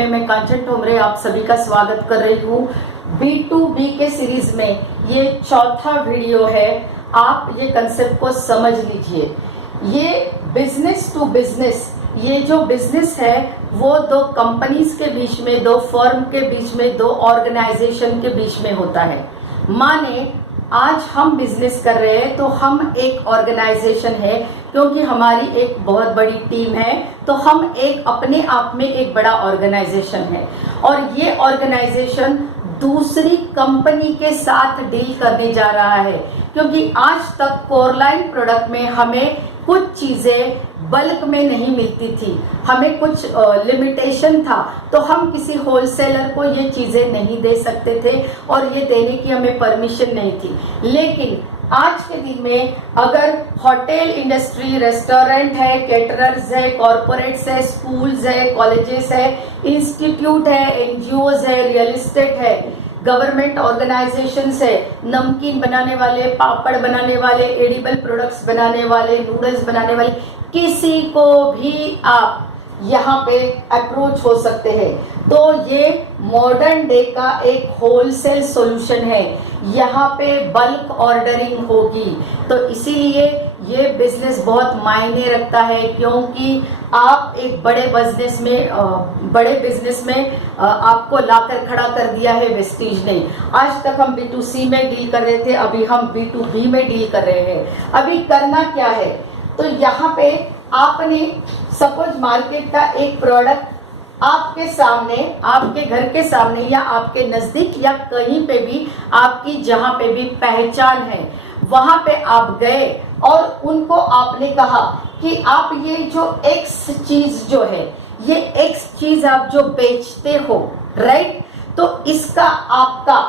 में मैं कांचन ठोमरे आप सभी का स्वागत कर रही हूँ। B2B के सीरीज में ये चौथा वीडियो है। आप ये कंसेप्ट को समझ लीजिए। ये बिजनेस टू बिजनेस, ये जो बिजनेस है वो दो कंपनीज के बीच में, दो फर्म के बीच में, दो ऑर्गेनाइजेशन के बीच में होता है। माने आज हम बिजनेस कर रहे हैं तो हम एक ऑर्गेनाइजेशन है, क्योंकि हमारी एक बहुत बड़ी टीम है, तो हम एक अपने आप में एक बड़ा ऑर्गेनाइजेशन है। और ये ऑर्गेनाइजेशन दूसरी कंपनी के साथ डील करने जा रहा है, क्योंकि आज तक कोरलाइन प्रोडक्ट में हमें कुछ चीजें बल्क में नहीं मिलती थी, हमें कुछ लिमिटेशन था, तो हम किसी होलसेलर को ये चीजें नहीं दे सकते थे और ये देने की हमें परमिशन नहीं थी। लेकिन आज के दिन में अगर होटल इंडस्ट्री, रेस्टोरेंट है, कैटरर्स है, कॉरपोरेट्स है, स्कूल्स है, कॉलेजेस है, इंस्टीट्यूट है, एनजीओज है, रियल एस्टेट है, गवर्नमेंट ऑर्गेनाइजेशंस है, नमकीन बनाने वाले, पापड़ बनाने वाले, एडिबल प्रोडक्ट्स बनाने वाले, नूडल्स बनाने वाले, किसी को भी आप यहाँ पे अप्रोच हो सकते हैं। तो ये मॉडर्न डे का एक होलसेल सॉल्यूशन है। यहाँ पे बल्क ऑर्डरिंग होगी, तो इसीलिए ये बिजनेस बहुत मायने रखता है, क्योंकि आप एक बड़े बिजनेस में आपको लाकर खड़ा कर दिया है वेस्टीज ने। आज तक हम B2C में डील कर रहे थे, अभी हम B2B में डील कर रहे हैं। अभी करना क्या है, तो यहाँ पे आपने सपोज मार्केट का एक प्रोडक्ट आपके सामने, आपके घर के सामने या आपके नजदीक या कहीं पे भी आपकी जहां पे भी पहचान है, वहां पे आप गए और उनको आपने कहा कि आप ये जो X चीज जो है, ये X चीज आप जो बेचते हो, राइट, तो इसका आपका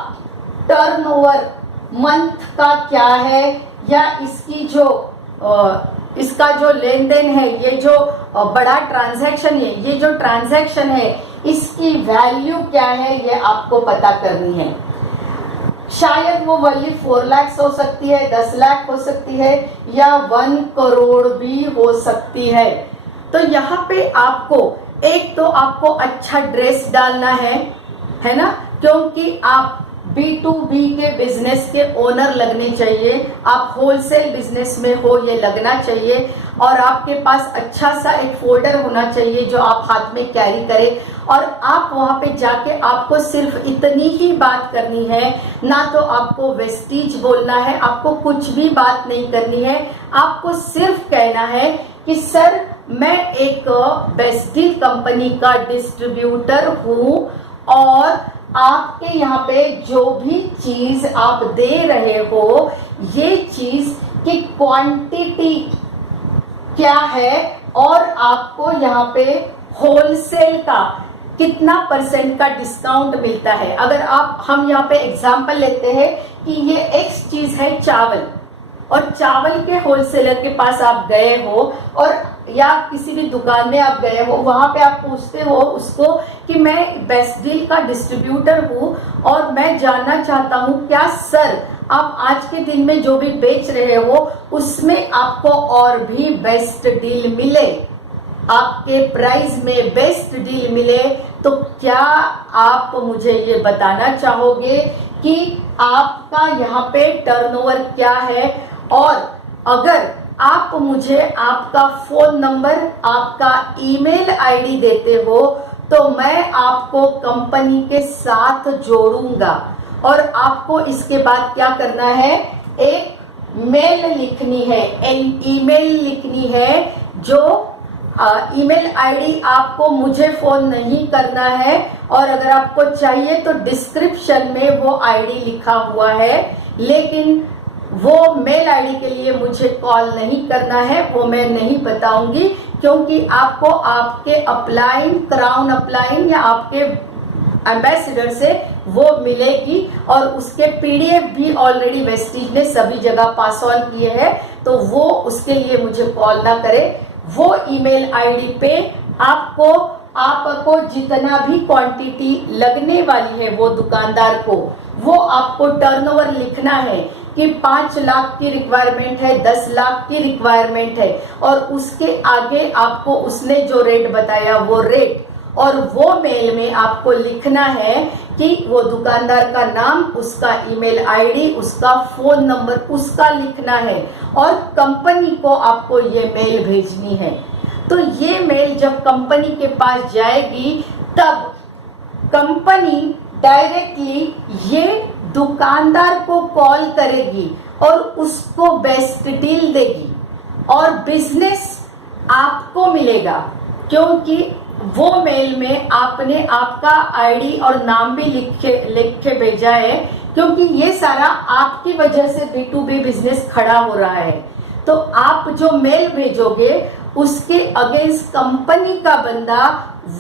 टर्नओवर मंथ का क्या है, या इसका जो लेन देन है, ये जो बड़ा ट्रांजैक्शन है, ये जो ट्रांजैक्शन है, इसकी वैल्यू क्या है, ये आपको पता करनी है। शायद वो वैल्यू 4 लाख हो सकती है, 10 लाख हो सकती है, या 1 करोड़ भी हो सकती है। तो यहाँ पे आपको एक तो आपको अच्छा ड्रेस डालना है ना, क्योंकि आप B2B के बिजनेस के ओनर लगने चाहिए, आप होलसेल बिजनेस में हो ये लगना चाहिए, और आपके पास अच्छा सा एक फोल्डर होना चाहिए जो आप हाथ में कैरी करें, और आप वहां पे जाके आपको सिर्फ इतनी ही बात करनी है, ना तो आपको वेस्टीज बोलना है, आपको कुछ भी बात नहीं करनी है। आपको सिर्फ कहना है कि सर मैं एक वेस्टीज कंपनी का डिस्ट्रीब्यूटर हूं, और आपके यहाँ पे जो भी चीज आप दे रहे हो, ये चीज की क्वांटिटी क्या है, और आपको यहाँ पे होलसेल का कितना % का डिस्काउंट मिलता है। अगर हम यहाँ पे एग्जांपल लेते हैं कि ये X चीज है चावल, और चावल के होलसेलर के पास आप गए हो, और या किसी भी दुकान में आप गए हो, वहां पे आप पूछते हो उसको कि मैं बेस्ट डील का डिस्ट्रीब्यूटर हूं और मैं जानना चाहता हूं क्या सर आप आज के दिन में जो भी बेच रहे हो उसमें आपको और भी बेस्ट डील मिले, आपके प्राइस में बेस्ट डील मिले, तो क्या आप मुझे ये बताना चाहोगे कि आपका यहाँ पे टर्नओवर क्या है। और अगर आप मुझे आपका फोन नंबर, आपका ईमेल आईडी देते हो, तो मैं आपको कंपनी के साथ जोड़ूंगा, और आपको इसके बाद क्या करना है, एक मेल लिखनी है, ईमेल लिखनी है। जो ईमेल आईडी आपको मुझे फोन नहीं करना है, और अगर आपको चाहिए तो डिस्क्रिप्शन में वो आईडी लिखा हुआ है, लेकिन वो मेल आईडी के लिए मुझे कॉल नहीं करना है, वो मैं नहीं बताऊंगी, क्योंकि आपको आपके क्राउन अपलाइन या आपके एम्बेसडर से वो मिलेगी, और उसके PDF भी ऑलरेडी वेस्टीज ने सभी जगह पास ऑन किए हैं, तो वो उसके लिए मुझे कॉल ना करे। वो ईमेल आईडी पे आपको जितना भी क्वांटिटी लगने वाली है वो दुकानदार को, वो आपको टर्नओवर लिखना है कि 5 लाख की रिक्वायरमेंट है, 10 लाख की रिक्वायरमेंट है, और उसके आगे आपको उसने जो रेट बताया वो रेट, और वो मेल में आपको लिखना है कि वो दुकानदार का नाम, उसका ईमेल आईडी, उसका फोन नंबर, उसका लिखना है और कंपनी को आपको ये मेल भेजनी है। तो ये मेल जब कंपनी के पास जाएगी तब कंपनी डायरेक्टली ये दुकानदार को कॉल करेगी और उसको बेस्ट डील देगी और बिजनेस आपको मिलेगा, क्योंकि वो मेल में आपने आपका आईडी और नाम भी लिख के भेजा है, क्योंकि ये सारा आपकी वजह से B2B बिजनेस खड़ा हो रहा है। तो आप जो मेल भेजोगे उसके अगेंस्ट कंपनी का बंदा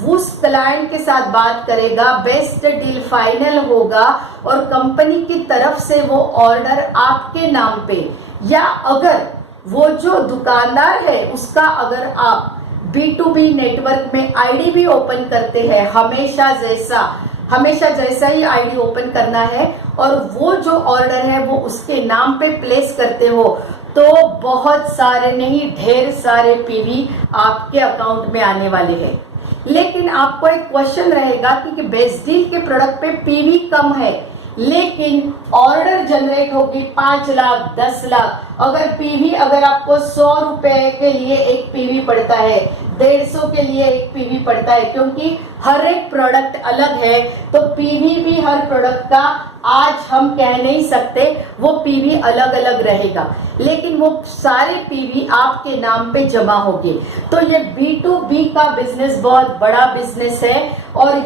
उस क्लाइंट के साथ बात करेगा, बेस्ट डील फाइनल होगा और कंपनी की तरफ से वो ऑर्डर आपके नाम पे, या अगर वो जो दुकानदार है उसका अगर आप B2B नेटवर्क में आईडी भी ओपन करते हैं, हमेशा जैसा ही आईडी ओपन करना है और वो जो ऑर्डर है वो उसके नाम पे प्लेस करते हो, तो बहुत सारे नहीं ढेर सारे पीवी आपके अकाउंट में आने वाले हैं। लेकिन आपको एक क्वेश्चन रहेगा कि बेस्ट डील के प्रोडक्ट पे पीवी कम है लेकिन ऑर्डर जनरेट होगी 5 लाख 10 लाख। अगर आपको 100 रुपए के लिए एक पीवी पड़ता है, 150 के लिए एक पीवी पड़ता है, क्योंकि हर एक प्रोडक्ट अलग है, तो पीवी भी हर प्रोडक्ट का आज हम कह नहीं सकते, वो पीवी अलग अलग रहेगा, लेकिन वो सारे पीवी आपके नाम पे जमा होंगे। तो ये B2B का बिजनेस बहुत बड़ा बिजनेस है और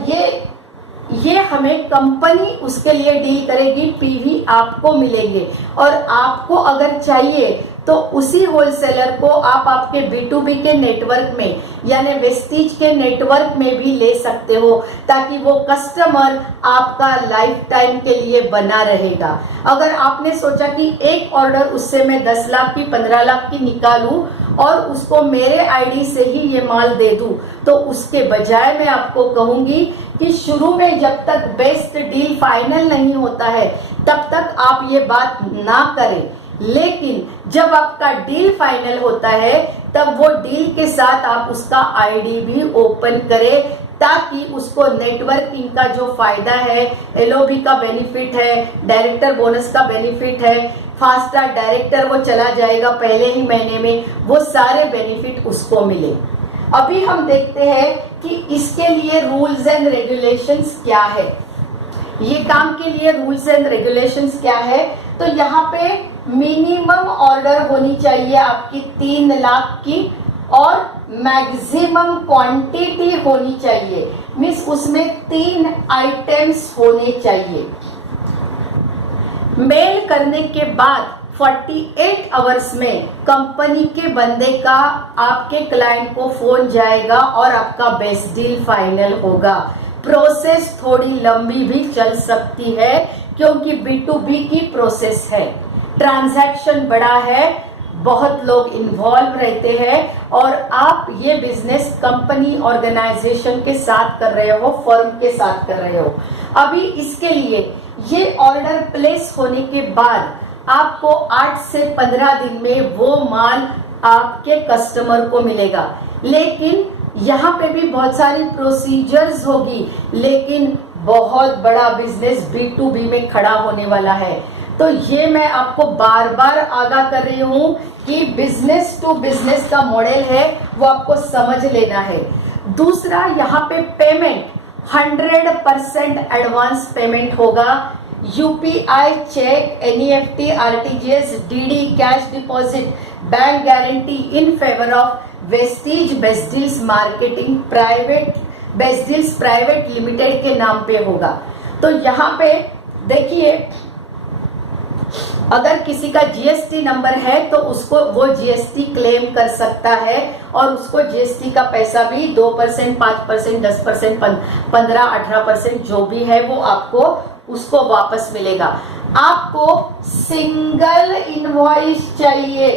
ये हमें कंपनी उसके लिए डील करेगी, पीवी आपको मिलेंगे और आपको अगर चाहिए तो उसी होलसेलर को आप आपके B2B के नेटवर्क में यानी वेस्टीज के नेटवर्क में भी ले सकते हो, ताकि वो कस्टमर आपका लाइफ टाइम के लिए बना रहेगा। अगर आपने सोचा कि एक ऑर्डर उससे मैं 10 लाख की 15 लाख की निकालूं और उसको मेरे आईडी से ही ये माल दे दूं, तो उसके बजाय मैं आपको कहूंगी कि शुरू में जब तक बेस्ट डील फाइनल नहीं होता है तब तक आप ये बात ना करें, लेकिन जब आपका डील फाइनल होता है तब वो डील के साथ आप उसका आईडी भी ओपन करें, ताकि उसको नेटवर्किंग का जो फायदा है, LOB का बेनिफिट है, डायरेक्टर बोनस का बेनिफिट है, फास्ट ट्रैक डायरेक्टर वो चला जाएगा पहले ही महीने में, वो सारे बेनिफिट उसको मिले। अभी हम देखते हैं कि इसके लिए रूल्स एंड रेगुलेशंस क्या है, ये काम के लिए रूल्स एंड रेगुलेशंस क्या है। तो यहाँ पे मिनिमम ऑर्डर होनी चाहिए आपकी 3 लाख की और मैक्सिमम क्वांटिटी होनी चाहिए, मीन्स उसमें 3 आइटम्स होने चाहिए। मेल करने के बाद 48 आवर्स में कंपनी के बंदे का आपके क्लाइंट को फोन जाएगा और आपका बेस्ट डील फाइनल होगा। प्रोसेस थोड़ी लंबी भी चल सकती है क्योंकि B2B की प्रोसेस है, ट्रांजैक्शन बड़ा है, बहुत लोग इन्वॉल्व रहते हैं और आप ये बिजनेस कंपनी ऑर्गेनाइजेशन के साथ कर रहे हो, फर्म के साथ कर रहे हो। अभी इसके लिए ये ऑर्डर प्लेस होने के बाद आपको 8 से 15 दिन में वो माल आपके कस्टमर को मिलेगा, लेकिन यहाँ पे भी बहुत सारी प्रोसीजर्स होगी, लेकिन बहुत बड़ा बिजनेस B2B में खड़ा होने वाला है। तो ये मैं आपको बार बार आगाह कर रही हूँ कि बिजनेस टू बिजनेस का मॉडल है, वो आपको समझ लेना है। दूसरा, यहाँ पे पेमेंट 100% एडवांस पेमेंट होगा। UPI, cheque, NEFT, RTGS, DD, cash deposit, bank guarantee in favour of Vestige best deals marketing private, best deals private limited के नाम पे होगा। तो यहाँ पे देखिए, अगर किसी का GST नंबर है तो उसको वो GST क्लेम कर सकता है और उसको GST का पैसा भी 2%, 5%, 10%, 15, 18% जो भी है वो आपको उसको वापस मिलेगा। आपको सिंगल इनवॉइस चाहिए,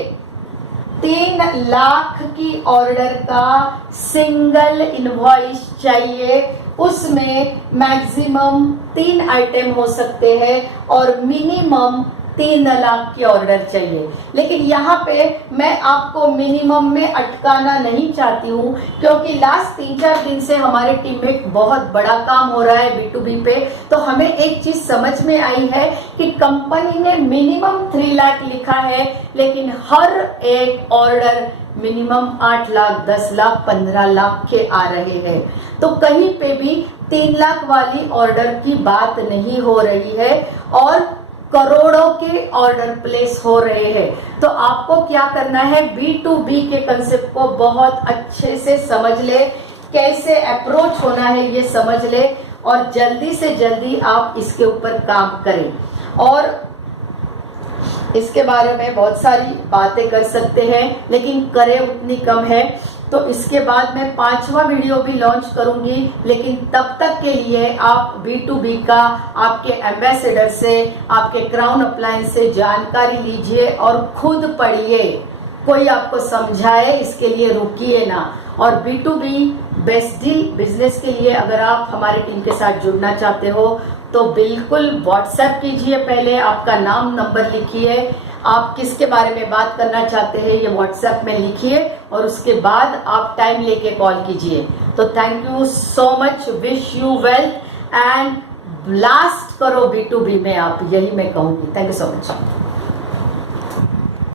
3 लाख की ऑर्डर का सिंगल इनवॉइस चाहिए, उसमें मैक्सिमम 3 आइटम हो सकते हैं और मिनिमम 3 लाख के ऑर्डर चाहिए। लेकिन यहाँ पे मैं आपको मिनिमम में अटकाना नहीं चाहती हूँ, क्योंकि लास्ट 3-4 दिन से हमारे टीम में बहुत बड़ा काम हो रहा है B2B पे। तो हमें एक चीज समझ में आई है कि कंपनी ने मिनिमम 3 लाख लिखा है, लेकिन हर एक ऑर्डर मिनिमम 8 लाख, 10 लाख, 15 लाख के आ रहे हैं। तो कहीं पे भी 3 लाख वाली ऑर्डर की बात नहीं हो रही है और करोड़ों के ऑर्डर प्लेस हो रहे हैं। तो आपको क्या करना है, B2B के कंसेप्ट को बहुत अच्छे से समझ ले, कैसे अप्रोच होना है ये समझ ले, और जल्दी से जल्दी आप इसके ऊपर काम करें। और इसके बारे में बहुत सारी बातें कर सकते हैं, लेकिन करें उतनी कम है। तो इसके बाद मैं 5वां वीडियो भी लॉन्च करूंगी, लेकिन तब तक के लिए आप B2B का आपके एम्बेसडर से, आपके क्राउन अप्लायंस से जानकारी लीजिए और खुद पढ़िए। कोई आपको समझाए इसके लिए रुकिए ना। और B2B बेस्ट डील बिजनेस के लिए अगर आप हमारे टीम के साथ जुड़ना चाहते हो तो बिल्कुल व्हाट्सएप कीजिए। पहले आपका नाम, नंबर लिखिए, आप किसके बारे में बात करना चाहते हैं ये व्हाट्सएप में लिखिए, और उसके बाद आप टाइम लेके कॉल कीजिए। तो thank you so much, wish you wealth and blast करो B2B में आप, यही मैं कहूँगी। Thank you so much.